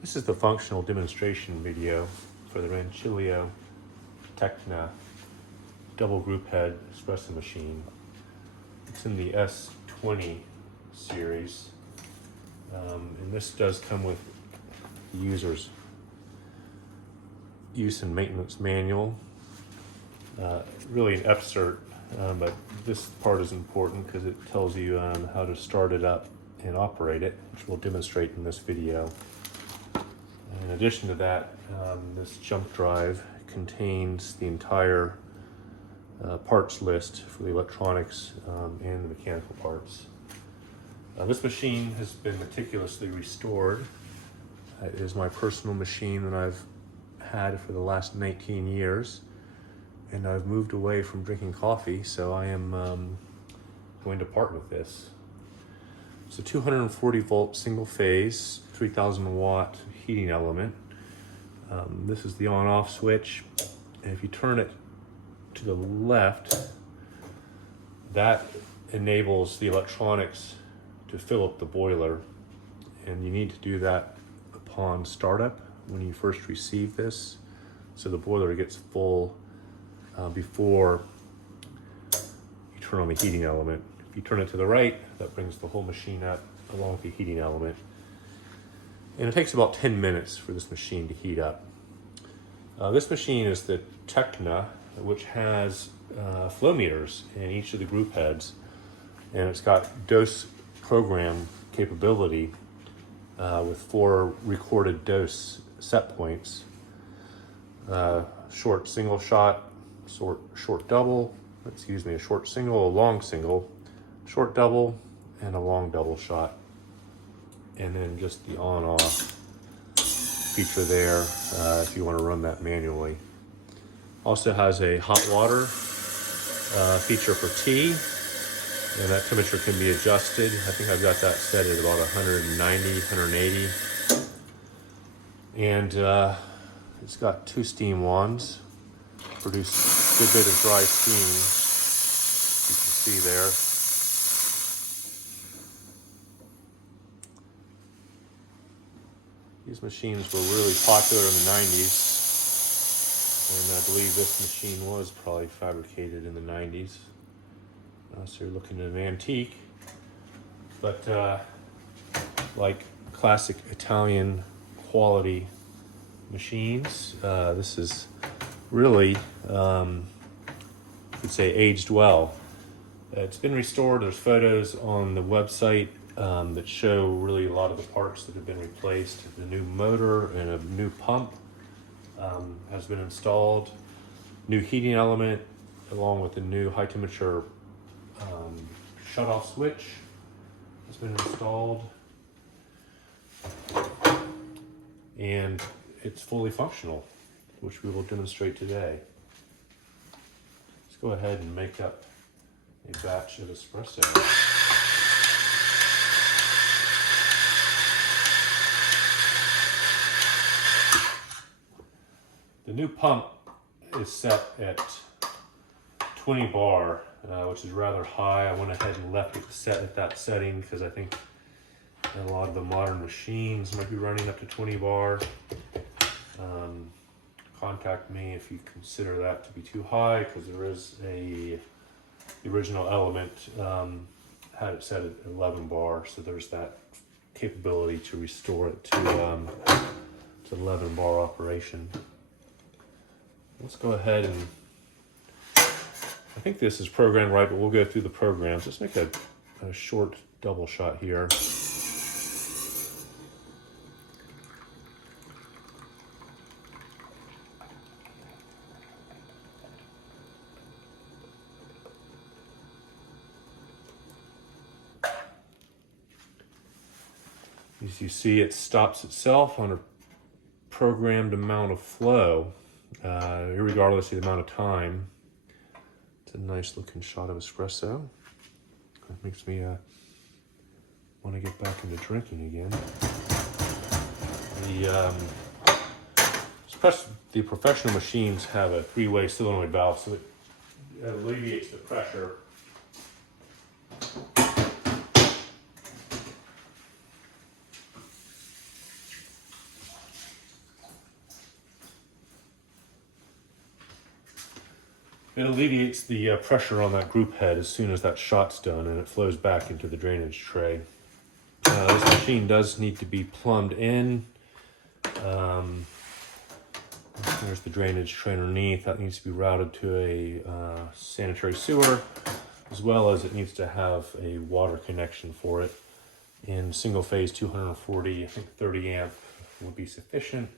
This is the functional demonstration video for the Rancilio Techna double group head espresso machine. It's in the S20 series, and this does come with the user's use and maintenance manual. Really an excerpt, but this part is important because it tells you how to start it up and operate it, which we'll demonstrate in this video. In addition to that, this jump drive contains the entire parts list for the electronics and the mechanical parts. This machine has been meticulously restored. It is my personal machine that I've had for the last 19 years, and I've moved away from drinking coffee, so I am going to part with this. It's a 240 volt single phase, 3000 watt heating element. This is the on off switch, and if you turn it to the left, that enables the electronics to fill up the boiler, and you need to do that upon startup when you first receive this, so the boiler gets full before you turn on the heating element. If you turn it to the right, that brings the whole machine up along with the heating element. And it takes about 10 minutes for this machine to heat up. This machine is the Techna, which has flow meters in each of the group heads, and it's got dose program capability with 4 recorded dose set points. Short single shot, short double, a short single, a long single, short double, and a long double shot. And then just the on-off feature there if you want to run that manually. Also has a hot water feature for tea, and that temperature can be adjusted. I think I've got that set at about 190, 180. And it's got 2 steam wands, produce a good bit of dry steam, you can see there. These machines were really popular in the 90s, and I believe this machine was probably fabricated in the 90s. So you're looking at an antique, but like classic Italian quality machines, this is really, you could say, aged well. It's been restored. There's photos on the website that show really a lot of the parts that have been replaced. The new motor and a new pump has been installed. New heating element, along with the new high temperature shut-off switch has been installed. And it's fully functional, which we will demonstrate today. Let's go ahead and make up a batch of espresso. The new pump is set at 20 bar, which is rather high. I went ahead and left it set at that setting because I think a lot of the modern machines might be running up to 20 bar. Contact me if you consider that to be too high, because there is the original element had it set at 11 bar, so there's that capability to restore it to 11 bar operation. Let's go ahead and, I think this is programmed right, but we'll go through the programs. Let's make a short double shot here. As you see, it stops itself on a programmed amount of flow, irregardless of the amount of time. It's a nice looking shot of espresso. It makes me want to get back into drinking again. The professional machines have a 3-way solenoid valve, so it alleviates the pressure. It alleviates the pressure on that group head as soon as that shot's done, and it flows back into the drainage tray. This machine does need to be plumbed in. There's the drainage tray underneath. That needs to be routed to a sanitary sewer, as well as it needs to have a water connection for it. In single phase 240, I think 30 amp would be sufficient.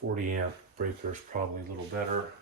40 amp breaker is probably a little better.